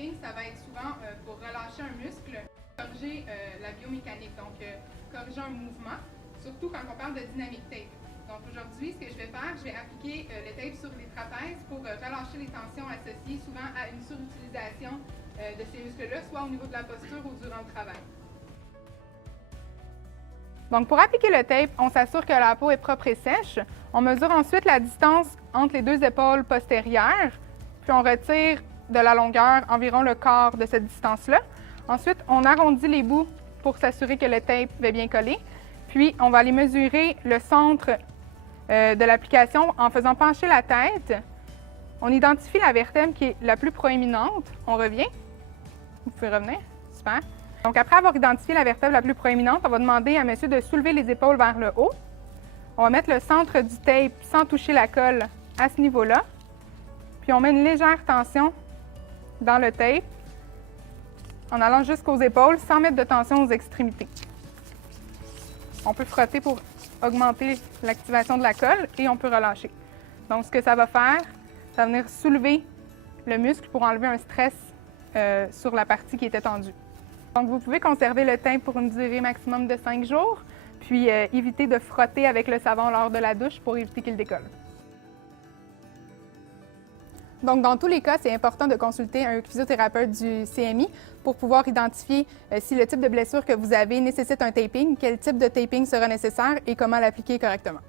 taping, ça va être souvent pour relâcher un muscle, corriger la biomécanique, donc corriger un mouvement, surtout quand on parle de dynamic tape. Donc aujourd'hui, ce que je vais faire, je vais appliquer le tape sur les trapèzes pour relâcher les tensions associées souvent à une surutilisation de ces muscles-là, soit au niveau de la posture ou durant le travail. Donc pour appliquer le tape, on s'assure que la peau est propre et sèche. On mesure ensuite la distance entre les deux épaules postérieures, puis on retire de la longueur environ le quart de cette distance-là. Ensuite, on arrondit les bouts pour s'assurer que le tape va bien coller. Puis, on va aller mesurer le centre de l'application en faisant pencher la tête. On identifie la vertèbre qui est la plus proéminente. On revient. Vous pouvez revenir. Super. Donc, après avoir identifié la vertèbre la plus proéminente, on va demander à monsieur de soulever les épaules vers le haut. On va mettre le centre du tape sans toucher la colle à ce niveau-là. Puis, on met une légère tension dans le tape en allant jusqu'aux épaules sans mettre de tension aux extrémités. On peut frotter pour augmenter l'activation de la colle et on peut relâcher. Donc, ce que ça va faire, ça va venir soulever le muscle pour enlever un stress sur la partie qui était tendue. Donc, vous pouvez conserver le tape pour une durée maximum de 5 jours, puis éviter de frotter avec le savon lors de la douche pour éviter qu'il décolle. Donc, dans tous les cas, c'est important de consulter un physiothérapeute du CMI pour pouvoir identifier si le type de blessure que vous avez nécessite un taping, quel type de taping sera nécessaire et comment l'appliquer correctement.